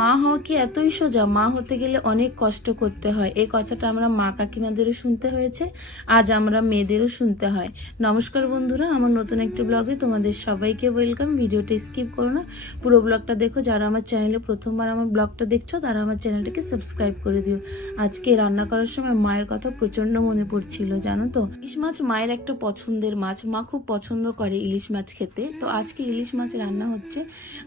মা হওয়া কি এতই সোজা? মা হতে গেলে অনেক কষ্ট করতে হয়। এই কথাটা আমরা মা কাকিমাদেরও শুনতে হয়েছে, আজ আমরা মেয়েদেরও শুনতে হয়। নমস্কার বন্ধুরা, আমার নতুন একটি ব্লগে তোমাদের সবাইকে ওয়েলকাম। ভিডিওটা স্কিপ করো না, পুরো ব্লগটা দেখো। যারা আমার চ্যানেলে প্রথমবার আমার ব্লগটা দেখছো তারা আমার চ্যানেলটাকে সাবস্ক্রাইব করে দিও। আজকে রান্না করার সময় মায়ের কথা প্রচণ্ড মনে পড়ছিল, জানো তো। ইলিশ মাছ মায়ের একটা পছন্দের মাছ, মা খুব পছন্দ করে ইলিশ মাছ খেতে। তো আজকে ইলিশ মাছ রান্না হচ্ছে।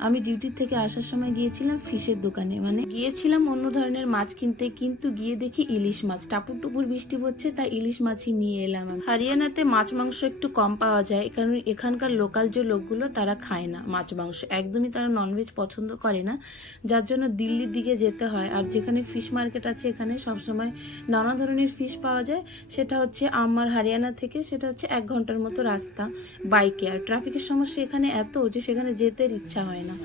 আমি ডিউটি থেকে আসার সময় গিয়েছিলাম ফিশের দোকানে, মানে গিয়েছিলাম অন্য ধরনের মাছ কিনতে, কিন্তু গিয়ে দেখি ইলিশ মাছ। টাপুর টুপুর বৃষ্টি পড়ছে, তাই ইলিশ মাছই নিয়ে এলাম। হরিয়ানাতে মাছ মাংস একটু কম পাওয়া যায়, কারণ এখানকার লোকাল যে লোকগুলো তারা খায় না মাছ মাংস, একদমই তারা ননভেজ পছন্দ করে না, যার জন্য দিল্লির দিকে যেতে হয়। আর যেখানে ফিশ মার্কেট আছে এখানে সবসময় নানা ধরনের ফিশ পাওয়া যায়। সেটা হচ্ছে আমার হরিয়ানা থেকে সেটা হচ্ছে 1 ঘন্টার মতো রাস্তা বাইকে। আর ট্রাফিকের সমস্যা এখানে এত যে সেখানে যেতে ইচ্ছা হয় না।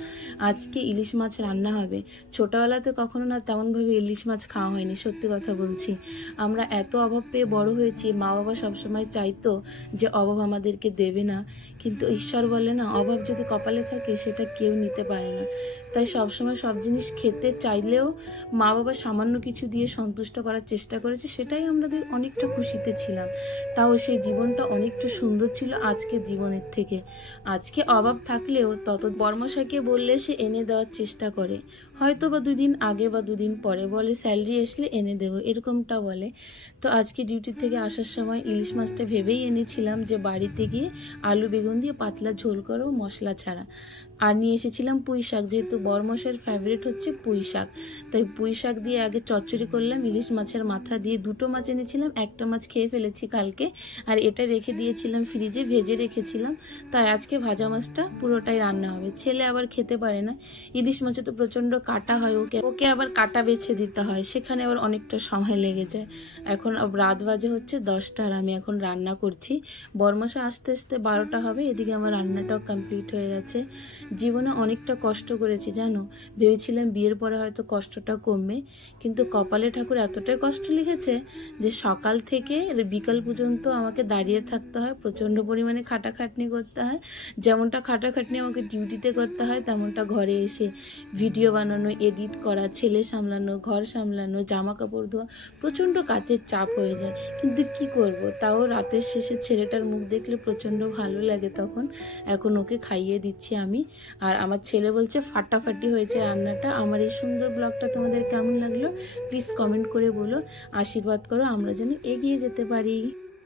আজকে ইলিশ মাছ রান্না হবে। ছোটোবেলাতে কখনো না তেমনভাবে ইলিশ মাছ খাওয়া হয়নি, সত্যি কথা বলছি। আমরা এত অভাব পেয়ে বড় হয়েছি, মা বাবা সবসময় চাইতো যে অভাব আমাদেরকে দেবে না, কিন্তু ঈশ্বর বলে না, অভাব যদি কপালে থাকে সেটা কেউ নিতে পারে না। তাই সবসময় সব জিনিস খেতে চাইলেও মা বাবা সামান্য কিছু দিয়ে সন্তুষ্ট করার চেষ্টা করেছে, সেটাই আমাদের অনেকটা খুশিতে ছিলাম। তাও সেই জীবনটা অনেকটা সুন্দর ছিল আজকের জীবনের থেকে। আজকে অভাব থাকলেও তত বর্মশাইকে বললে সে এনে দেওয়ার চেষ্টা করে, হয়তো বা 2 দিন আগে বা 2 দিন পরে বলে স্যালারি আসলে এনে দেবো, এরকমটা বলে। তো আজকে ডিউটি থেকে আসার সময় ইলিশ মাছটা ভেবেই এনেছিলাম যে বাড়িতে গিয়ে আলু বেগুন দিয়ে পাতলা ঝোল করো মশলা ছাড়া। আর নিয়ে এসেছিলাম পুঁই শাক, যেহেতু বরমশাইয়ের ফেভারিট হচ্ছে পুঁই শাক, তাই পুঁই শাক দিয়ে আগে চচ্চড়ি করলাম। ইলিশ মাছের মাথা দিয়ে 2টো মাছ এনেছিলাম, একটা মাছ খেয়ে ফেলেছি কালকে, আর এটা রেখে দিয়েছিলাম ফ্রিজে, ভেজে রেখেছিলাম। তাই আজকে ভাজা মাছটা পুরোটাই রান্না হবে। ছেলে আবার খেতে পারে না, ইলিশ মাছে তো প্রচণ্ড কাটা হয়, ওকে ওকে আবার কাটা বেছে দিতে হয়, সেখানে আবার অনেকটা সময় লেগে যায়। এখন রাত বাজে হচ্ছে 10টা, আর আমি এখন রান্না করছি। বরমশা আস্তে আস্তে 12টা হবে, এদিকে আমার রান্নাটাও কমপ্লিট হয়ে গেছে। জীবনে অনেকটা কষ্ট করেছি জানো, ভেবেছিলাম বিয়ের পরে হয়তো কষ্টটা কমবে, কিন্তু কপালে ঠাকুর এতটাই কষ্ট লিখেছে যে সকাল থেকে বিকাল পর্যন্ত আমাকে দাঁড়িয়ে থাকতে হয়, প্রচণ্ড পরিমাণে খাটাখাটনি করতে হয়। যেমনটা খাটাখাটনি আমাকে ডিউটিতে করতে হয়, তেমনটা ঘরে এসে ভিডিও বানানো, এডিট করা, ছেলে সামলানো, ঘর সামলানো, জামা কাপড় ধোয়া, প্রচণ্ড কাজের চাপ হয়ে যায়। কিন্তু কি করব, তাও রাতের শেষে ছেলেটার মুখ দেখলে প্রচণ্ড ভালো লাগে তখন। এখন ওকে খাইয়ে দিচ্ছি আমি। আর আমার ছেলে বলছে ফাটাফাটি হয়েছে রান্নাটা। আমার এই সুন্দর ব্লগটা তোমাদের কেমন লাগলো প্লিজ কমেন্ট করে বলো, আশীর্বাদ করো আমরা যেন এগিয়ে যেতে পারি।